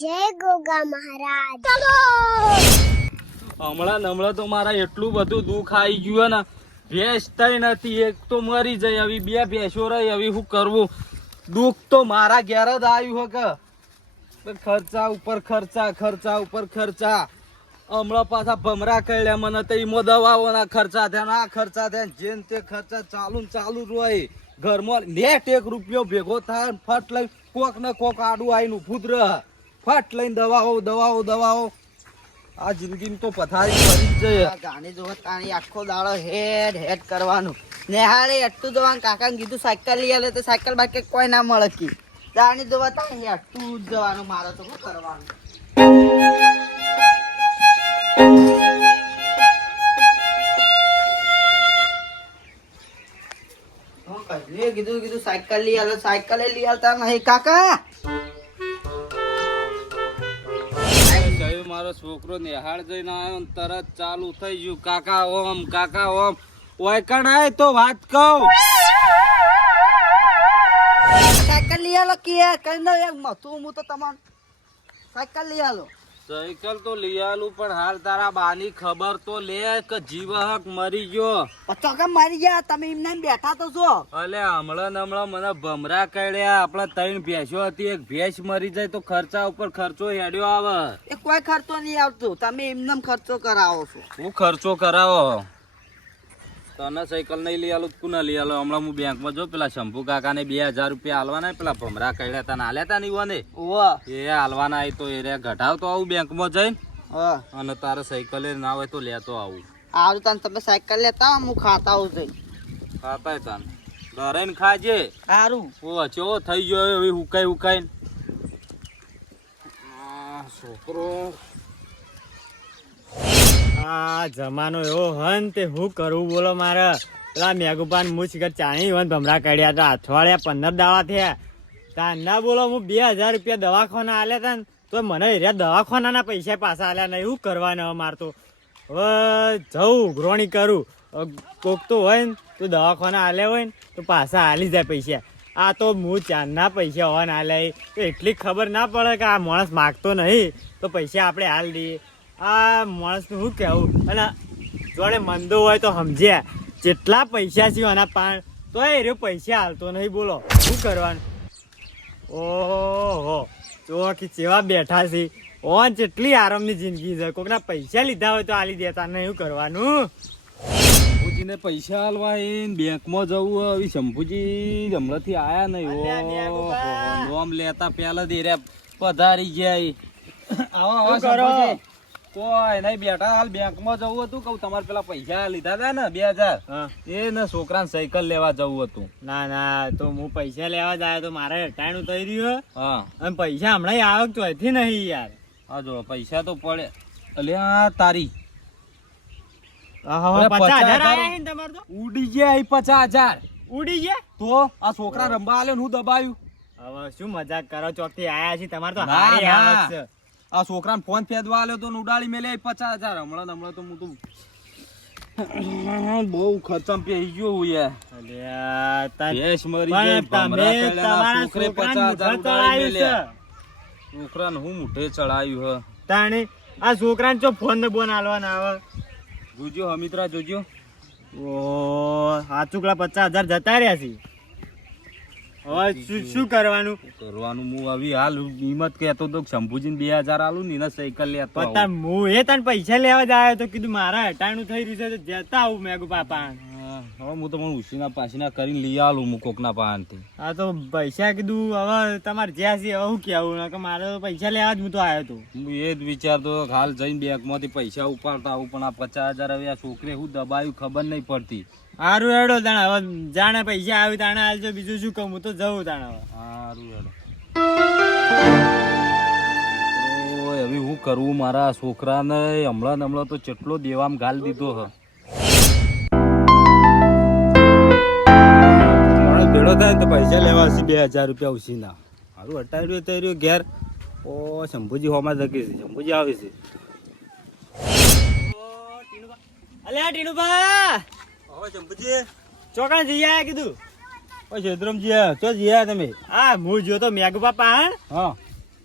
જય ગોગા મહારાજ. હમણાં તો મારા એટલું બધું દુઃખ આવી ગયું ને, ભેંસ તઈ નથી, એક તો મરી જાય, હવે બે ભેંસો રહી, હવે શું કરવું? દુઃખ તો મારા ઘેર જ આવ્યું કે ખર્ચા ઉપર ખર્ચા. હમણાં પાછા ભમરા કર્યા મને, તો એમાં દવાઓના ખર્ચા થયા, આ ખર્ચા થયા, જેમ તે ખર્ચા ચાલુ રહે. ઘરમાં નેટ 1 રૂપિયો ભેગો થાય, ફટ લઈને કોક ને કોક આડું આવીને ઉભું જ રહે, ફટ લઈને દવાઓ. આ જિંદગી તો પથારી ફરી જ જાય. ગાડી જોવા તાણી આખો દાડો હેડ કરવાનું. નેહાળે એટલું જવાનું, કાકાને કીધું સાયકલ લઈ આલે, તો સાયકલ બાકી કોઈ ના મળે કી. ગાડી જોવા તાણી એટલું જ જવાનું, મારે તો શું કરવાનું? કીધું સાયકલ લઈ આલો, સાયકલ લઈ આલતા નહીં કાકા. મારો છોકરો નિહાળ જઈને આવ્યો ને તરત ચાલુ થઈ ગયું, કાકા ઓમ ઓય કણાય તો વાત કહું. સાયકલ લઈ આલો કે કઈ દઉં એક મથું હું તો તમારું. સાયકલ લઈ આલો. સાયકલ તો લઈ આલું, પણ હાલ તારા બાની ખબર તો લે કે જીવહક મરી ગયો. ચોકા મારી ગયા, તમે એમને બેઠા તો છો. અલે હમણાં મને ભમરા કર્યા, આપડે 3 ભેંસો હતી, એક ભેંસ મરી જાય તો ખર્ચા ઉપર ખર્ચો હેડ્યો આવે. એ કોઈ ખર્ચો નહીં આવતો, તમે એમને ખર્ચો કરાવો છો. હું ખર્ચો કરાવો? તને સાયકલ નહીં લઈ આલું, કોને લઈ આલો? હમણાં હું બેંકમાં જો પેલા શંભુ કાકા ને 2000 રૂપિયા હાલવાના, પેલા ભમરા કર્યા તને હાલ્યા તા નહીં ને, એ હાલવાના તો એ ઘટાવતો આવું બેંકમાં જઈને, અને તારે સાયકલ ના હોય તો લેતો આવું. આવું તાન તમે સાયકલ લેતા આવો, હું ખાતા આવું જઈ. ખાતા તાન ઘરે ને ખાજે. સારું. ઓ ચેવો થઈ ગયો હવે હુકાઈ છોકરો. આ જમાનો એવો હન તે હું કરવું બોલો મારે. પેલા મેઘુપાન હું શિખર ચાણી વન ભમરા કાઢ્યા હતા, અઠવાડિયા 15 દાવા થયા. તાર ના બોલો, હું 2000 રૂપિયા દવાખાના આલ્યા હતા ને, તો મને એરિયા દવાખાનાના પૈસા પાછા આલ્યા નહીં. શું કરવાના હવે મારે તો? હવે જવું ઉઘરોણી કરું, કોક તો હોય ને તો દવાખાના આલ્યા હોય ને તો પાછા હાલી જાય પૈસા. આ તો હું ચાંદના પૈસા હોવા ના આલ્યા, તો એટલી ખબર ના પડે કે આ માણસ માગતો નહીં તો પૈસા આપણે હાલ દઈએ. આ માણસનું શું કહેવું? અને જોડે મંદો હોય તો સમજ્યા જેટલા પૈસા છે એના પાન, તો એ રહ્યો પૈસા હાલતો નહીં. બોલો શું કરવાનું? ઓહો જો કે ચેવા બેઠા છે, ઓન જેટલી આરામની જિંદગી છે. કોકના પૈસા લીધા હોય તો હાલી દેતા નહીં. શું કરવાનું? શંભુજીને પૈસા હાલવા એ બેંકમાં જવું. હવે શંભુજી હમણાંથી આયા નહીં, નોમ લેતા પેલા દે પધારી ગયા. આવો શંભુજી. કોઈ નહીં બેઠા, હાલ બેંકમાં જવું હતું. કહું તમારે પેલા પૈસા લીધા હતા ને 2000, એ ને છોકરાને સાયકલ લેવા જવું હતું. ના તો હું પૈસા લેવા જ આવ્યો તો મારે અટાણું થઈ રહ્યું. હા, અને પૈસા હમણાં આવક ચોથી નહીં યાર. હા જો પૈસા તો પડે. અલ્યા તારી 50,000 આયા ને તમારે તો? ઉડી ગયા 50,000. ઉડી ગયા તો આ છોકરા રંબા આલે હું દબાયું. હવે શું મજાક કરો? ચોકથી આયા છે તમારે તો ના, હારી ના. આવક છે. આ છોકરાને ફોન ફેદવા આલ્યો તો ઉડાડી મેલે 50,000. હમણાં તો હું તો બહુ ખર્ચમ પી ગયો હું યાર. અલ્યા ભેંસ મરી પણ ગઈ, તમે ભમરા કરેલા, તમારા છોકરે છોકરાને 50,000 મુઠે ઉડાડી ચડાવ્યું છે. મેલ્યા. છોકરાને હું મુઠે ચડાયું હ. તાણી આ છોકરાને ચો ફોન ને બોન આલવાના આવે. જોજો હમિત્રા જોજો. ઓ હાચુકલા 50,000 જતા રહ્યા છે. હવે શું કરવાનું? હું આવી હાલ હિંમત કહેતો તો શંભુજીને 2000 આલું ને એને સાયકલ લેતો આવું. પણ હું એ તને પૈસા લેવા જ આવ્યો તો કીધું મારા હટાણું થઈ રહ્યું છે તો જતા આવું મેગુ પાપા. હવે હું તમને ઉસીના પાસીના કરીને લઈ આલું હું કોકના પાસેથી. હા તો પૈસા કીધું હવે તમારે જ્યાં છે હવે શું કહેવું? કે મારે તો પૈસા લેવા જ હું તો આવ્યો હતો. હું એ જ વિચારતો હાલ જઈને બેંકમાંથી પૈસા ઉપાડતા આવું, પણ આ 50,000 હવે આ છોકરે હું દબાયું ખબર નહીં પડતી. સારું હેડો તાણે, હવે જાણે પૈસા આવ્યું તાણે હાલજો, બીજું શું કહું? હું તો જવું તાણે હવે. સારું હેડો. ઓય હવે હું કરવું મારા છોકરાને? હમણાં તો કેટલો દેવામ ગાલ દીધો હ. ભેડો થાય તો પૈસા લેવા હશે 2000 રૂપિયા ઉછીના. સારું હટાડ્યું તો રહ્યું ઘેર. ઓ શંભુજી હોમાં જગી છે, શંભુજી આવે છે. અલ્યા ટીનુભા, હવે શંભુજી ચોકણ જઈ આયા કીધું? ઓ છેતરમજી ચો જીયા તમે? હા હું જો તો મેઘુ પાપા. હા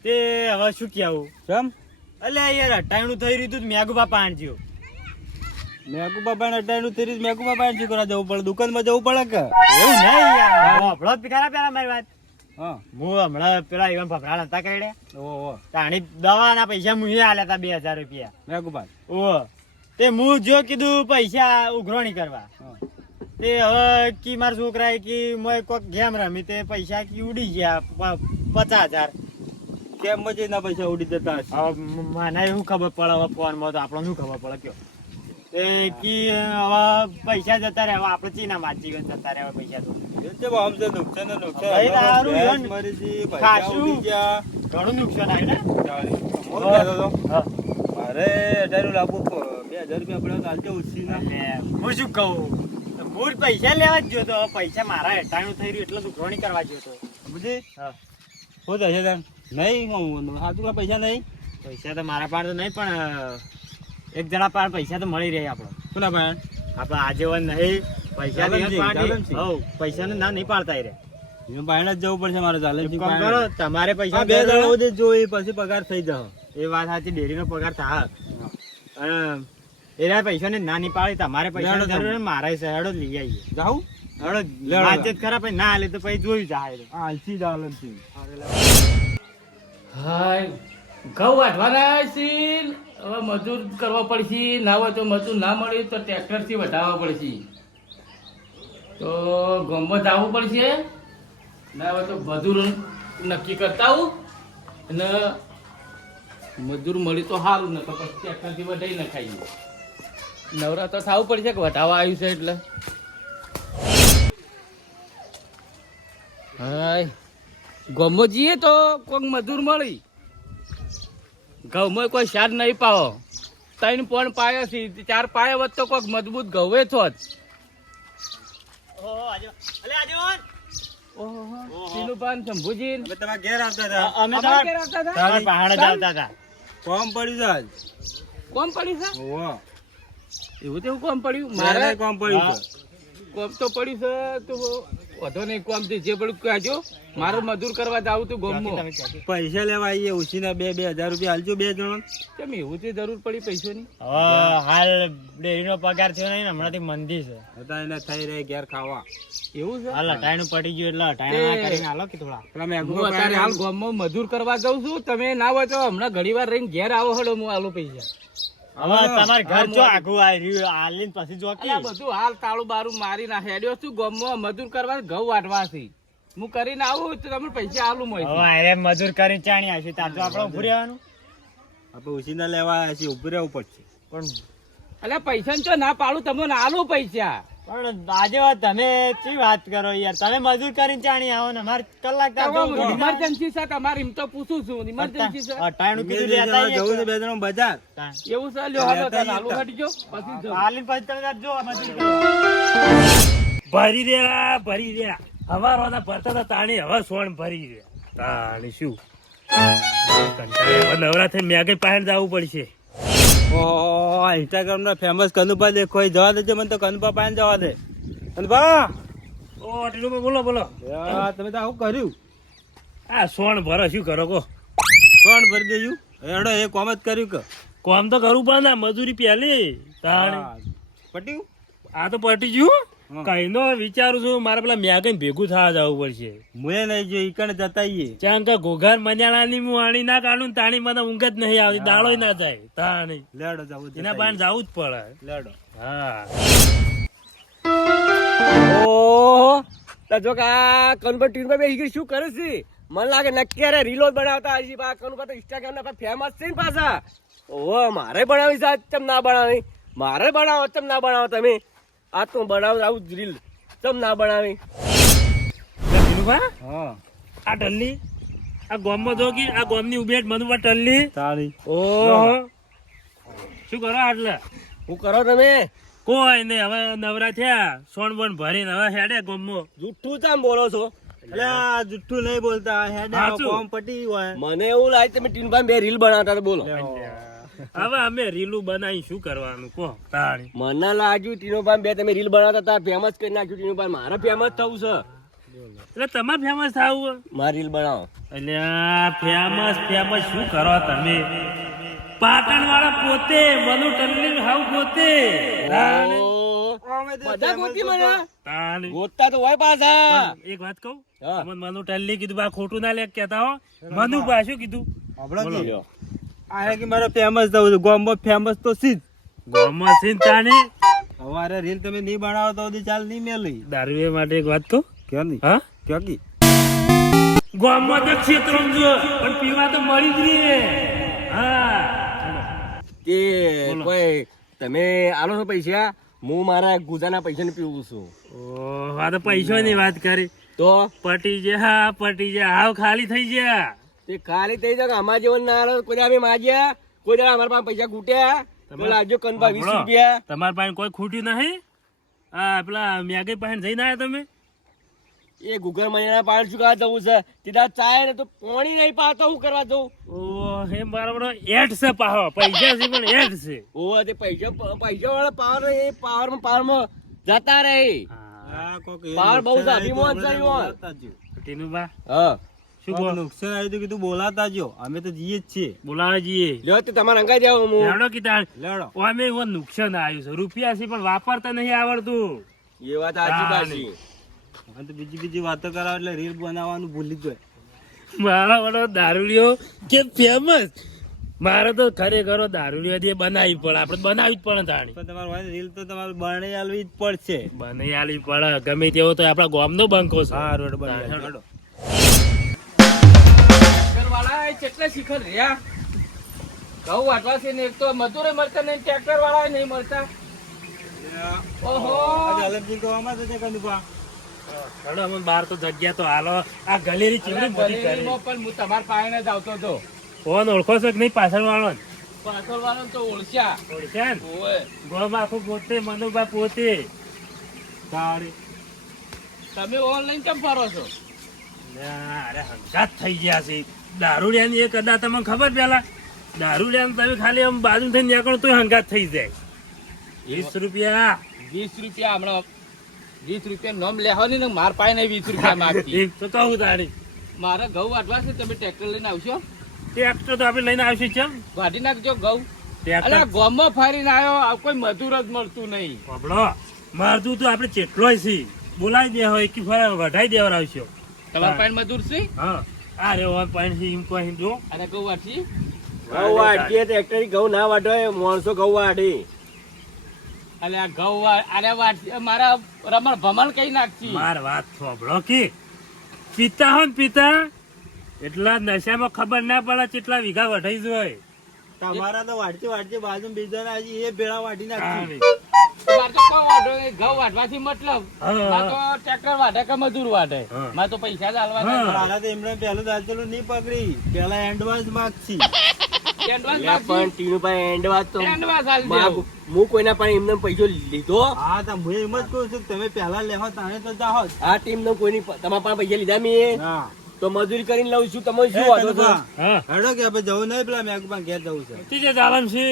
તે હવે શું કેવું કેમ અલ્યા યાર અટાણું થઈ રહ્યું તું મેઘુબા પાંચજો મેગુ બાબા ને અટાણું થઈ રહ્યું મેગુ બાબા ને જવું પડે દુકાનમાં જવું પડે કે એવું નહીં યાર હભળો જ ખરા પેલા મારી વાત હા હું હમણાં પેલા ઈવન ફફડાળ હતા કઈડે ઓહો તાણી દવાના પૈસા મુએ આલ્યા હતા 2000 રૂપિયા મેગુ બાબા ઓ તે હું જો કીધું પૈસા ઉઘરાણી કરવા તે હવે કી મારા છોકરાએ કી મોય કોક ગેમ રમી તે પૈસા કી ઉડી ગયા 50,000 કેમ મજે ના પૈસા ઉડી જતા હશે હવે મને એવું ખબર પડે હવે ફોનમાં તો આપણને શું ખબર પડે કયો તે કી હવે પૈસા જતા રહે હવે આપણે ચીના માચી ગઈ જતા રહે હવે પૈસા તો નુકસાન ભાઈ તારું ઈવન મરી જી પૈસા ખાસું. ઉડી ગયા ઘણું નુકસાન આવ્યું ને હું કહેતો હતો, હા. મારે 18 લાવવું 2000 રૂપિયા પડ્યા તો આજે ઉછી ના એટલે હું શું કહું હું પૈસા લેવા જ જોતો હવે પૈસા મારા હેઠાણું થઈ રહ્યું એટલે ઉઘરાણી કરવા જોતો સમજી હા શું થશે તેમ નહીં હું હાથું પૈસા નહીં પૈસા તો મારા પાસે તો નહીં પણ એક જણા પાસે પૈસા તો મળી રહે આપણો શું ના ભાઈ આપણે આજીવન નહીં પૈસા ચાલનસિંહ, ચાલનસિંહ. પૈસાનું નામ નહીં પાડતા રે એમ બાયણ જ જવું પડશે મારે ચાલે એક કામ કરો તમારે પૈસા બે જરૂર દાડા હોય, સુધી જોઈ પછી પગાર થઈ જાવ એ વાત સાચી ડેરીનો પગાર થાય અને એના પૈસા ને ના નહીં પાડી તમારે પૈસા લેવડો જરૂર હોય ને મારા હેડો જ લઈ આવીએ જાઉં હેડો લેવડો. વાતચીત ખરા પછી ના હાલે તો પછી જોયું જાય આલસી ચાલનસિંહ. હાય ઘઉં વાઢવાના છે હવે મજૂર કરવા પડશે ના હોય તો મજૂર ના મળે તો ટ્રેક્ટરથી વઢાવવા પડશે તો ગામમાં જવું પડશે ના હોય તો મજૂર નક્કી કરતા આવું અને મજૂર મળી તો સારું ને તો પછી ટ્રેક્ટરથી વઢાઈ નખાઈએ નવરા તો થવું પડશે કે વઢાવવા આવ્યું છે એટલે હાય ગામમાં જઈએ તો કોઈક મજૂર મળી ઘઉંમાં કોઈ શાર નહીં પાવો 3 પોણ પાયો છે 4 પાયા વધ તો કોઈક મજબૂત ઘઉં થોત સીલુભાન શંભુજી અમે તમારા ઘેર આવતા હતા અમે અમારે ઘેર આવતા હતા? તમારા પહાડ જ આવતા હતા કોમ પડ્યું છે આજ. કોમ પડ્યું છે ઓહો. એવું તેવું કોમ પડ્યું મારે મારે કોમ પડ્યું છે કોમ તો પડ્યું છે તો વધો નહીં કોમ છે જે પડ્યું કહેજો મારે મજૂર કરવા જાવું તું ગામમાં પૈસા લેવા આવીએ ઉછીના 2,000 રૂપિયા હાલજો બે જણ કેમ એવું તે જરૂર પડી પૈસોની હવે હાલ ડેરીનો પગાર થયો નહીં ને હમણાંથી મંદી છે હતા એને થઈ રહે ઘેર ખાવા એવું છે હાલ અટાણું પડી ગયું એટલે અટાણું ના કરીને હાલો કે થોડા પેલા મેં હું અત્યારે હાલ ગામમાં મજૂર કરવા જાઉં છું તમે ના હોય તો હમણાં ઘડી વાર રહીને ઘેર આવો હડો હું આલો પૈસા હવે તમારે ઘર જો આઘું આવી રહ્યું હાલીને પછી જો અલા બધું હાલ તાળું બારું મારી ના હેડ્યો છું ગામમાં મજૂર કરવા ઘઉં વાટવા છે હું કરીને આવું તો તમને પૈસા આલું હવે મળે અરે મજૂર કરી ચાણી આવશે તાર તો આપણે ઉભું રહેવાનું આપણે ઉછીના લેવા આવ્યા છીએ ઉભું રહેવું પડશે પણ એટલે પૈસા તો ના પાડું તમને આલું પૈસા પણ આજે વાત તમે શી વાત કરો યાર તમે મજૂર કરીને ચાણી આવો ને અમારે કલાક ઇમરજન્સી છે તમારે એમ તો પૂછું છું ઇમરજન્સી છે અટાણું કીધું બે લેતા જણા જવું છે બે જણા બજાર એવું છે લ્યો હાલો તને આલુ હટજો પછી જાઉં. હાલીને પછી તમે જો મજૂર કરો ભરી રહ્યા હવારોના ભરતા હતા તાણી હવે સોણ ભરી રહ્યા તાણી શું કંટાળે હવે નવરા થઈને મેઘે પાસે જવું પડશે ઓહો ઇન્સ્ટાગ્રામ ના ફેમસ કનુભા દેખો એ જવા દેજે મને તો કનુભા પાસે જવા દે કનુભા ઓ ટીલુભાઈ બોલો બોલો યાર, તમે તો આવું કર્યું આ સોણ ભરો શું કરો કો કોણ ભરી દેજું એડો એ કોમ જ કર્યું કે કોમ તો કરવું પડે ને મજૂરી પહેલી તાણી હા. પટ્યું આ તો પટી ગયું હા. કઈ નો વિચારું છું મારે પેલા મેઘે ભેગું થવા જવું પડશે મુએ નહીં જો ઈકણ જતાઈએ ચાંગ કે ઘોઘાર મજાણાની હું આણી ના કાઢું ને તાણી મને ઊંઘ જ નહીં આવતી દાડો ના જાય તાણી લેડો જવું એના પાસે જવું જ પડે લેડો હા ઓહો તો જો કે આ કનુભા ટીનમાં બેસી ગઈ શું કરે છે મને લાગે નક્કી અરે રીલો બનાવતા હજી બા કનુભા તો ઇન્સ્ટાગ્રામ ના ફેમસ છે ને પાછા ઓહો મારે બનાવી છે ચમ ના બનાવી મારે બનાવો ચમ ના બનાવો તમે આ તો બનાવ આવું જ રીલ ચમ ના બનાવી ટીલુભા, હા આ ટલ્લી આ ગોમમાં જો કે આ ગોમની ઉભેટ મનુભા ટલ્લી તાળી ઓહો શું કરો આટલે શું કરો તમે કોઈ નહીં હવે નવરા થયા સોન બોન ભરીને હવે હેડે ગોમમાં જુઠ્ઠું ચમ બોલો છો એટલે આ જુઠ્ઠું નહીં બોલતા હેડે સાચું. કોમ પટી હોય મને એવું લાગે તમે ટીનમાં બે રીલ બનાવતા હતા બોલો હવે અમે રીલું બનાવી શું કરવાનું કહો તાણી મને લાગ્યું ટીનો બે તમે રીલ બનાવતા હતા ફેમસ કરી નાખ્યું ટીનો મારે ફેમસ થવું છે એટલે તમારે ફેમસ થવું મારી રીલ બનાવો. એટલે ફેમસ શું કરો તમે? પાટણ વાળા પોતે મનુ ટલ્લી હાવ પોતે બધા ગોતી મને. તાણી. ગોતતા તો હોય પાછા. એક વાત કહું, હા. તમને મનુ ટલ્લી કીધું બા ખોટું ના લે કેતા હો. મનુ બા શું કીધું? લ્યો. આ કે મારે ફેમસ થવું છે, ગોમમાં ફેમસ તો સીધ. ગામમાં સિંતાની અમારે રીલ તમે નહીં બનાવો તો બધી ચાલ નહીં મેલી. દારૂ માટે એક વાત કહું, ક્યાં નહીં હા, ક્યાં કી ગામમાં તો ક્ષેત્રમાં જો પણ પીવા તો મળી જ રહે. હા, તે બોલો. કોઈ તમે આલો છો પૈસા? હું મારા ગુજાના પૈસા પીવું છું. ઓહ, આ તો પૈસાની વાત કરી. તો પટી ગયા, પટી ગયા, હાવ ખાલી થઈ ગયા. તે ખાલી થઈ જાય. અમારા જેવો ના આલો. કોઈ દાડે અમે માગ્યા, કોઈ દાડે અમારા પાસે પૈસા ખૂટ્યા. તો લાવજો કનબા 20 રૂપિયા. તમારા પાસે કોઈ ખૂટ્યું નહીં? આ પેલા મેગી પાસે જઈને આવ્યા તમે? એ ગુગર મહિના પાણી ચુકા જવું છે. તીધા ચાય ને તો પાણી નહીં પાતો હું કરવા જવું. ઓહ, હે બરાબર એડ છે પાહો. પૈસા છે પણ એડ છે. ઓવે તે પૈસા વાળા પાવર એ પાવરમાં જતા રહે. હા, પાવર બહુ છે. અભિમાન છે ઈવોન. ટીનુબા, હા શું કહો? નુકસાન આવ્યું તો કીધું બોલાતા જો, અમે તો જઈએ જ છીએ. બોલાવે જઈએ. લ્યો તે તમારે અંગાઈ જાવ હું. લેવડો કીધા. લેવડો. અમે એવું નુકસાન આવ્યું છે. રૂપિયા છે પણ વાપરતા નહીં આવડતું. એ વાત સાચી પાછી. મને તો બીજી વાતો કરાવે એટલે રીલ બનાવવાનું ભૂલી જ જાય. મારા વડો દારૂડિયો કે ફેમસ. મારે તો ખરેખર દારૂડિયો જે બનાવી પડે. આપણે બનાવી જ પડે તાણી. પણ તમારે હોય રીલ તો તમારે બને આલવી જ પડશે. બનાવી આલી પડે. ગમે તેવો તો આપણા ગામનો બંકો છે. હા રોડ બની હેડો. વાળા કેટલા શિખર રહ્યા ઘઉં વાટવા છે ને એક તો મજૂરે મળતા નહીં, ટ્રેક્ટર વાળા નહીં મળતા. ઓહો, અલગથી કહેવામાં તો છે કંદુભા. હેડો, અમે બહાર તો જગ્યા તો હાલો. આ ગલેરી ચેવડી મોટી કરી. ગલીમાં પણ હું તમારા પાસે જ આવતો હતો. ફોન ઓળખો છો કે નહીં? પાછળ વાળો ને? પાછળ વાળાને તો ઓળખ્યા. ઓળખ્યા ને? ઓવે. ગોમ આખું પોતે, મનુભા પોતે. તાળી. તમે ઓનલાઈન કેમ ફરો છો? અરે હંગાત થઈ ગયા છે. દારૂડિયાની એ કદાચ તમને ખબર પેલા દારૂડિયાને તમે ખાલી આમ બાજુ થઈને નીકળો તો હંગાત થઈ જાય. 20 રૂપિયા 20 રૂપિયા હમણાં 20 રૂપિયા નોમ લેવાની ને માર પાસે નહીં 20 રૂપિયા માંગતી. એક તો કહું તારી મારે ઘઉં વાટવા છે, તમે ટ્રેક્ટર લઈને આવશો? ટ્રેક્ટર તો આપણે લઈને આવશું. ચમ વાટી નાખજો ઘઉં. ટ્રેક્ટર અરે ગામમાં ફરીને આવ્યો, આ કોઈ મજૂર જ મળતું નહીં. પબડો મારતું તો આપણે ચેટલોય છે. બોલાવી દે હોય કે ફરે વઢાઈ દેવા આવશો. તમારા પાસે મજૂર છે? હા, આ રે ઓન પાણી છે એમ કોઈ જો. અને ઘઉં વાટશી? ઘઉં વાટીએ ટ્રેક્ટર ઘઉં ના વાટવાય. માણસો ઘઉં વાટી. અલે આ ઘઉં અરે વાટશી મારા રમણ ભમણ કઈ નાખશી. માર વાત થોબળો કે પિતા હો ને પિતા એટલા નશામાં ખબર ના પડે કેટલા વીઘા વઢાઈ જોય. તમારા તો વાટતી બાજુ બીજા એ ભેળા વાટી નાખી. મારે તો કોઈ વાંધો નહીં. ઘઉં વાટવાથી મતલબ હા. મારે તો ટ્રેક્ટર વાટે કે મજૂર વાટે, હા. મારે તો પૈસા જ હા. આલવાના. મારા તો એમને પેલું દાચેલું નહીં પકડી, પેલા એડવાન્સ માગછી. એડવાન્સ લ્યા પણ ટીનુભાઈ એન્ડ વાત તો એડવાન્સ આલી માં- દેવું. હું કોઈના પાસે એમને પૈસો લીધો. હા તો હું એમ જ કહું છું કે તમે પેલા લેહો તાણે તો જાહો જ. આ ટીમ નો કોઈની તમારા પાસે પૈસા લીધા મેં હા તો મજૂરી કરીને લઉં છું. તમે શું એ વાંધો છે? કંદુભા, હા, હેડો કે આપણે જવું નહીં, પેલા મેઘુબા ઘેર જવું છે. તીજે જાલમ છે.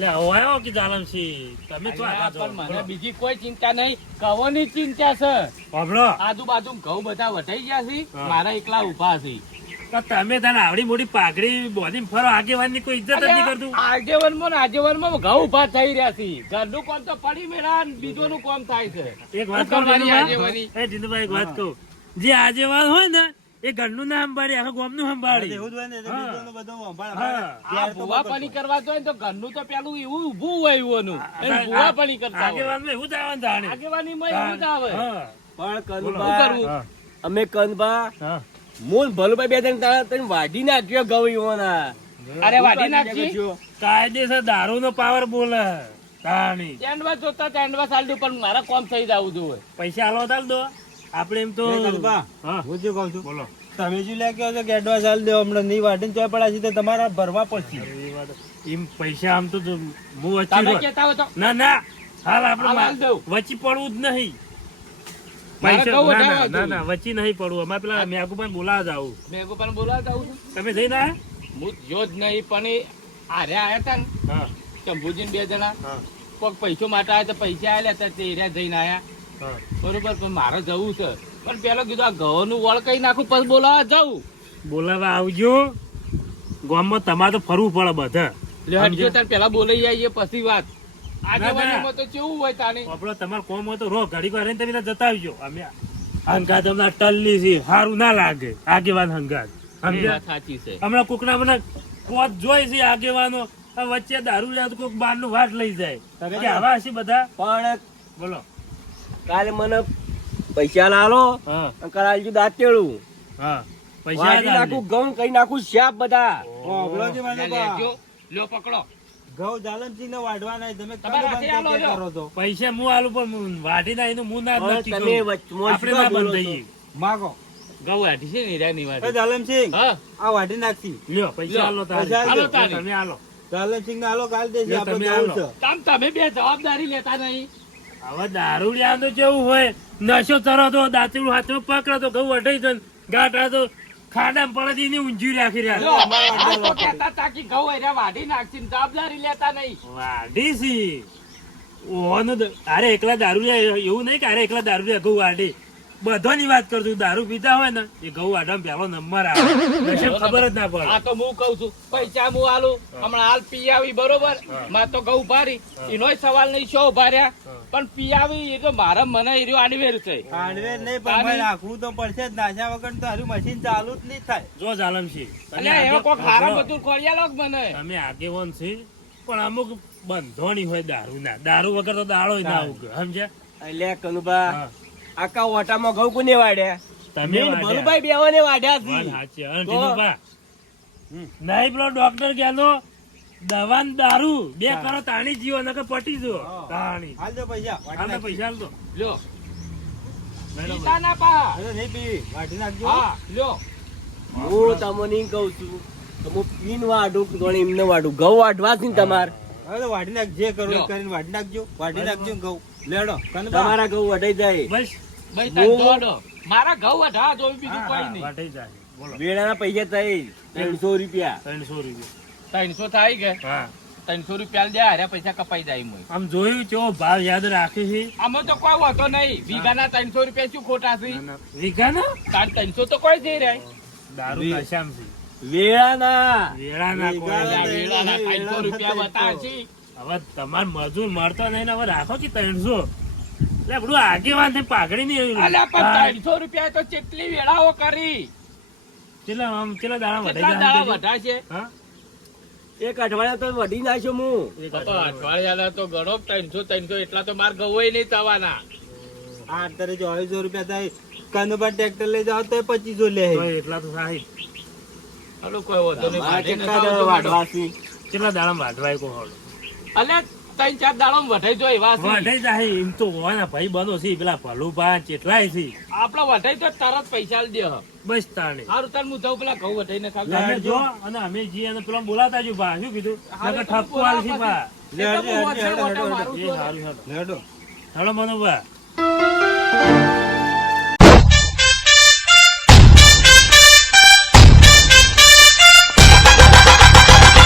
લે આવ્યો કે જાલમ છે. તમે તો અલ્યા, આગા પણ જો. મને બીજી કોઈ ચિંતા નહીં, ઘઉંની ચિંતા છે. પબડો આજુબાજુ ઘઉં બધા વટાઈ ગયા છે, હા. મારા એકલા ઉભા છે. તો તમે તારે આવડી મોટી પાઘડી બોધીને ફરો, આગેવાનની કોઈ ઇજ્જત જ નહીં કરતું. આગેવાનમાં ઘઉં ઉભા થઈ રહ્યા છે. ઘરનું કામ તો પડી મેળા ને બીજોનું કામ થાય છે. એક વાત શું કહું કરવાની ટીનુભા? આગેવાની? એ ટીનુભા, એક વાત કહું. જે આગેવાન હોય ને એ ઘરનું ના સંભાળી, આખા ગામનું સંભાળી. એવું જ હોય ને, એટલે હા. બીજોનું બધું સંભાળ. હા. આ ઘેર તો ભૂવાપણી કરવા તો હોય ને તો ઘરનું તો પેલું એવું ઊભું હોય એવોનું. એને ભૂવાપણી કરતા હોય. આગેવાનમાં એવું જ આવવાનું જાણે. આગેવાનીમાં એવું જ આવે. હા. પણ શું કનુભા કરવું? હા. અમે કનભા હા. મૂળ ભલુભાઈ બે ત્રણ તને વાઢી નાખ્યો ઘઉં ઈવોના. અરે વાટી નાખજી. કાયદેસર દારૂનો પાવર બોલે તાણી. ચાંદવા જોતા ચાંદવા ચાલતું પણ મારા કોમ થઈ જવું જોઈએ. પૈસા હાલો તાલ દો આપણે એમ તો. એ કંદુભા, હા, હું શું કહું છું, બોલો. તમે શું લે કહો છો કે એડવાન્સ હાલ દેવો, હમણાં નહીં વાટીને ચોય પડ્યા છે તો તમારા ભરવા પડશે. એ વાત એમ પૈસા આમ તો હું વચ્ચે તમે રહું. કહેતા હોય તો ના ના હાલ હાલ હાલ આપણે દઉં. વચ્ચે પડવું જ નહીં. મારે પૈસા કહું ના વધારે ના ના હતું. ના વચ્ચે નહીં પડવું. અમારે પેલા મેઘુભાઈ બોલાવા જાવું. મેં પણ બોલાવતા આવું છું. તમે જઈને આયા? હું જો જ નહીં પણ એ આરે આયા હતા ને હા ચંબુજી બે જણા હા કોઈક પૈસો માટે આવ્યા તો પૈસા આલ્યા હતા તે એરિયા જઈને આયા હા. બરોબર. પણ મારે જવું છે પણ પેલો કીધું આ ઘઉંનું વળ કઈ નાખું પછી બોલાવા જાઉં. બોલાવા આવજો. ગામમાં તમારે તો ફરવું પડે બધા. લે હટજો તાર પેલા બોલાઈ જાય પછી વાત. આગેવાનીમાં તો કેવું હોય તાને. આપણો તમારો કોમ હોય તો રો ઘડીક વાર રહીને તમે ત્યાં જતા આવજો. અમે હંગાત હમણાં ટલ્લી છે, સારું ના લાગે આગેવાન હંગાત. એ સમજ્યા? વાત સાચી છે. હમણાં કોકના મને કોચ જોઈ છે આગેવાનો, આ વચ્ચે દારૂ લે તો કોક બહારનું વાત લઈ જાય કે આવા હશે બધા. પણ બોલો. કાલે મને પૈસા ના આલો હા અને કરાલજો દાંતેડું હા પૈસા વાટી નાખું ઘઉં કઈ નાખું શાપ બધા લે લેજો. લ્યો પકડો. તમારા હાથે આલો લ્યો. પૈસા હું આલું પણ વાટી ના એનું હું ના પણ નક્કી તમે કરું. વચમાં આપણે શું ના બોલો બંધ છો? થઈએ. ઘઉં વાઢી છે ને હીરાની વાઢી. હા લ્યો પૈસા આલો તારે. આલો તારે. તમે આલો. લ્યો, તમે આલો. તમે બે જવાબદારી લેતા નહીં. હવે દારૂડિયા તો કેવું હોય, નશો ચરો તો દાંતરું હાથમાં પકડો તો ઘઉં વઢાઈ જાય, ગાંઠા તો ખાડામાં પડે એની ઊંઝી રાખી લ્યો, રહ્યા. આ તો કહેતા તા કે ઘઉં હીરા વાઢી નાખશે ને જવાબદારી લેતા નહીં. વાઢી સી ઓનો અરે એકલા દારૂડિયા એવું નહીં કે અરે એકલા દારૂડિયા ઘઉં વાઢી. બધાની વાત કરતું, દારૂ પીતા હોય ને એ ઘઉં વાઢવામાં પહેલો નંબર આવે. નશો ખબર જ ના પડે. આ તો હું કઉ છું પૈસા હું આલું હમણાં હાલ પી આવી બરોબર. માં તો ઘઉં ભારી એનોય સવાલ નહીં શો ભાર્યા પણ પી આવી એ તો મારા મને એર્યો આડવેર છે. જો જાલમસિંહ, અને એવો કોક હારા બધું ખોળિયા લોક મને. તમે આગેવાન છે પણ અમુક બંધોણી હોય દારૂના. દારૂ વગર તો દાડો ના ઉગે. સમજ્યા? એટલે કનુભા હા. આખા ઓટામાં ઘઉં કોને વાડ્યા? તમે મેં વાઢ્યા. ભલુભાઈ બેવાને વાડ્યા છે. વાત સાચી. અને તો- ટીનુભા, નહીં પેલો ડોક્ટર કહેલો દવા ને દારૂ બે કરો તાણી જીવો નકર પટી જો તાણી. હાલ તો પૈસા હાલ દો. લ્યો લઈ લો પીતા ના પા. હા લ્યો. હું તમને ઈ કહું છું કે હું પીન વાઢું કે ગણી એમને વાઢું. ઘઉં વાઢવા છે ને તમારે. તમારા ઘઉં વઢાઈ જાય. બસ ભાઈ તને દોડો. મારા ઘઉં વઢા જોઈ બીજું કોઈ નહીં. વાટાઈ જાય. બોલો. વેળાના પૈસા થઈ 300 રૂપિયા. 300 રૂપિયા. 300 થાય કે હા 300 રૂપિયા દે હારે પૈસા કપાઈ જાય મોય. આમ જોયું કેવો ભાવ યાદ રાખી છે. આમાં તો કોઈ હોતો નહીં. વીઘાના 300 રૂપિયા શું ખોટા છે? વીઘાના તાર 300 તો કોઈ જઈ રહ્યા. દારૂ નશામ છે. વેળાના વેળાના કોઈ. વેળાના 300 રૂપિયા બતાવશે. હવે તમાર મજૂર મળતો નહીં ને હવે રાખો કે 300. એટલે બધું આગેવાન થી પાઘડી નહીં. અલ્યા પણ 300 રૂપિયા તો કેટલી વેળાઓ કરી. કેટલા આમ કેટલા દાડા કેટલા દાડા વઢાશે? હા એક અઠવાડિયા તો વઢી નાખ્યો હું. એક તો અઠવાડિયાના તો ગણો 300 એટલા તો માર ગવોય નહીં થવાના. તો એટલા તો સાહેબ હાલો કોઈ હોતો નહીં. તમારા વાઢી કેટલા નખાવજો. દાડા વાઢવા છે? કેટલા દાડા વાઢવાય કો હોડો અલ્યા 3-4 દાડા વઢાઈ જો એવા છે. વાઢાઈ જાય એમ તો હોય ને ભાઈ બનો છે પેલા ભલુભા કેટલાય છે. આપડે વઢાઈ તો તરત પૈસા દે. બસ તાણે સારું તાર હું જાઉં પેલા ઘઉં વઢાઈને ખાવ. તમે જો અને અમે જઈએ અને પેલા બોલાતા જો બા શું કીધું નકર ઠપકો આલશી બા. એ તો હું વચ્ચે મોટા મારું એ છું. સારું હેડો હેડો મનોબા.